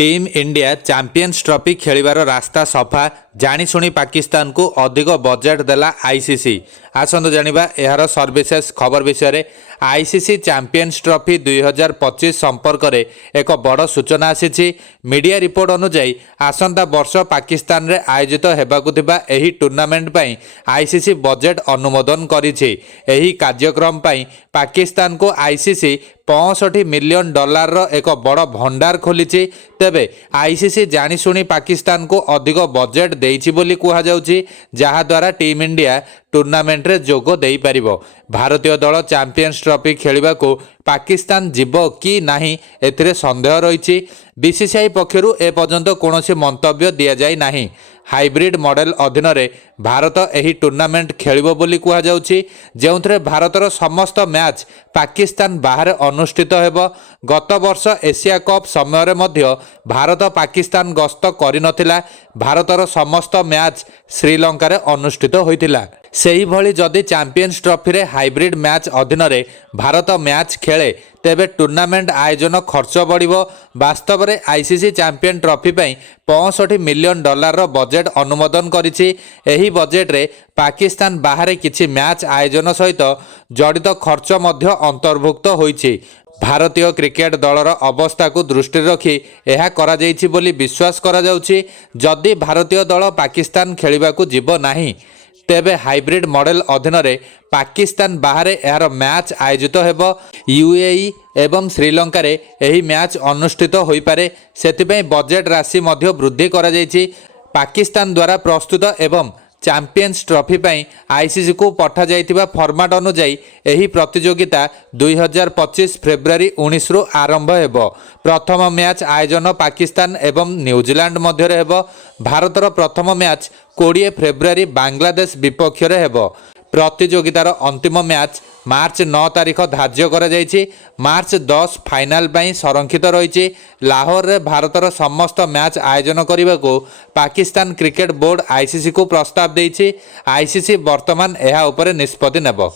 Team India champions trophy खेलिबार रास्ता सफा जाशुणी पाकिस्तान को अधिक बजेट देला आईसीसी। आसंतु जानिबा एहार सर्विसेस खबर विषय रे। आईसीसी चैंपियंस ट्रॉफी 2025 संपर्क में एक बड़ सूचना आसी। मीडिया रिपोर्ट अनुसार आसंता वर्ष पाकिस्तान रे आयोजित हेबाकु थिबा एही टूर्नामेंट पई आईसीसी बजेट अनुमोदन करिछि। एही कार्यक्रम पई पाकिस्तान को आईसीसी $65 मिलियन रो एक बड़ भंडार खोली। तेबे आईसीसी जाशुणी पाकिस्तान को अधिक बजेट देइछि बोली कुहा जाउछि, जहा द्वारा टीम इंडिया टूर्नामेंट रे जोग देई परिबो। भारतीय दल चैंपियंस ट्रॉफी खेलिबा को पाकिस्तान जीव कि नाही एथिरे संदेह रहिछि। बीसीसीआई पक्षरु ए पर्यंत कोनोसी मंतव्य दिया जाय नाही। हाइब्रिड मॉडल अधीन रे भारत एही टूर्नामेंट खेलिबो बोली कुहा जाउछि, जेउथरे भारतर समस्त मैच पाकिस्तान बाहर अनुष्ठित हेबो। गत वर्ष एशिया कप समय रे मध्य भारत पाकिस्तान गस्त करिनथिला। भारतर समस्त मैच श्रीलंका रे अनुष्ठित होइतिला। सेही भली जदि चैंपियंस ट्रॉफी रे हाइब्रिड मैच अधीन रे भारत मैच खेले तेबे टूर्नामेंट आयोजन खर्च बढ़िबो। वास्तव में आईसीसी चैंपियन ट्रॉफी पई $65 मिलियन रो बजेट अनुमोदन करिछि। एही बजेट रे पाकिस्तान बाहर किछि मैच आयोजन सहित जड़ित खर्च मध्य अंतर्भुक्त होइछि। भारतीय क्रिकेट दलर अवस्था को दृष्टि रखी यह करा जाइछि बोली विश्वास करा जाउछि। जदि भारतीय दल पाकिस्तान खेलिबाकू जीव नाही तेबे हाइब्रिड मॉडल अधीन रे पाकिस्तान बाहर यार मैच आयोजित हेबो। यूएई एवं श्रीलंका रे एही मैच अनुष्ठित होई पारे, सेतिपई बजेट राशि मध्य वृद्धि करा जाइछि। पाकिस्तान द्वारा प्रस्तुत एवं चैंपियंस ट्रॉफी पई आईसीसी को पठा जाइतिबा फॉर्मेट अनुसार एही प्रतियोगिता 2025 फेब्रुआरी 19 रु आरंभ हेबो। प्रथम मैच आयोजन पाकिस्तान एवं न्यूजीलैंड मध्य रे हेबो। भारतर प्रथम मैच 20 फेब्रुआरी बांग्लादेश विपक्ष रे हेबो। प्रतियोगितार अंतिम मैच मार्च 9 तारिख धार्य करा जाइछि। मार्च 10 फाइनाल पई संरक्षित रहिछि। लाहौर रे भारतर समस्त मैच आयोजन करने को पाकिस्तान क्रिकेट बोर्ड आईसीसी को प्रस्ताव देइछि। आईसीसी वर्तमान एहा उपरे निष्पत्ति नेबो।